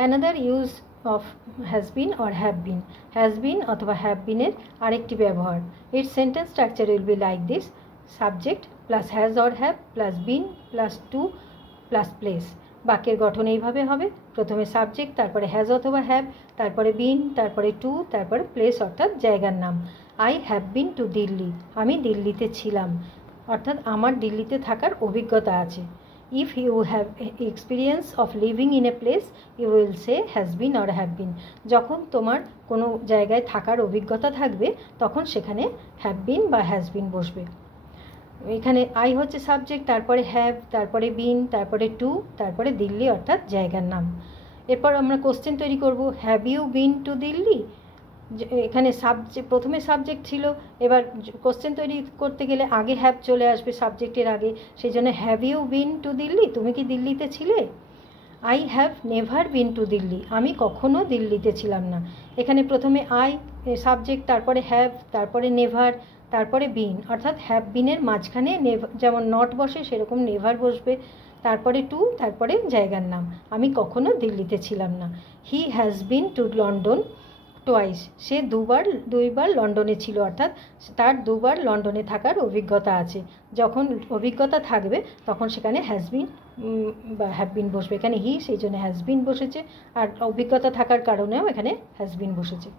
Another use of has been or have been, has been অথবা have বিনের আরেকটি ব্যবহার। Its sentence structure will be like this: subject plus has or have plus been plus to plus place. বাক্যের গঠন এইভাবে হবে: প্রথমে subject, তারপরে হ্যাজ অথবা হ্যাভ, তারপরে বিন, তারপরে টু, তারপরে প্লেস অর্থাৎ জায়গার নাম। I have been to Delhi, আমি দিল্লিতে ছিলাম, অর্থাৎ আমার দিল্লিতে থাকার অভিজ্ঞতা আছে। If you have experience of living in a place you will say has been or have been. যখন তোমার কোনো জায়গায় থাকার অভিজ্ঞতা থাকবে তখন সেখানে হ্যাভ বিন বা হ্যাজ বিন বসবে। এখানে আই হচ্ছে সাবজেক্ট, তারপরে হ্যাভ, তারপরে বিন, তারপরে টু, তারপরে দিল্লি অর্থাৎ জায়গার নাম। এরপর আমরা কোশ্চেন তৈরি করব, have you been to Delhi. এখানে প্রথমে সাবজেক্ট ছিল, এবার কোশ্চেন তৈরি করতে গেলে আগে হ্যাভ চলে আসবে সাবজেক্টের আগে, সেই জন্য have you been to Delhi, তুমি কি দিল্লিতে ছিলে? I have never been to Delhi, আমি কখনো দিল্লিতে ছিলাম না। এখানে প্রথমে আই সাবজেক্ট, তারপরে হ্যাভ, তারপরে নেভার, তারপরে বিন, অর্থাৎ হ্যাভ বিনের মাঝখানে যেমন নট বসে সেরকম নেভার বসবে, তারপরে টু, তারপরে জায়গার নাম। আমি কখনো দিল্লিতে ছিলাম না। He has been to London twice, সে দুইবার লন্ডনে ছিল, অর্থাৎ তার দুবার লন্ডনে থাকার অভিজ্ঞতা আছে। যখন অভিজ্ঞতা থাকবে তখন সেখানে হ্যাজ বিন বা হ্যাভ বিন বসবে। এখানে হি, সেই জন্য হ্যাজ বিন বসেছে, আর অভিজ্ঞতা থাকার কারণেও এখানে হ্যাজ বিন বসেছে।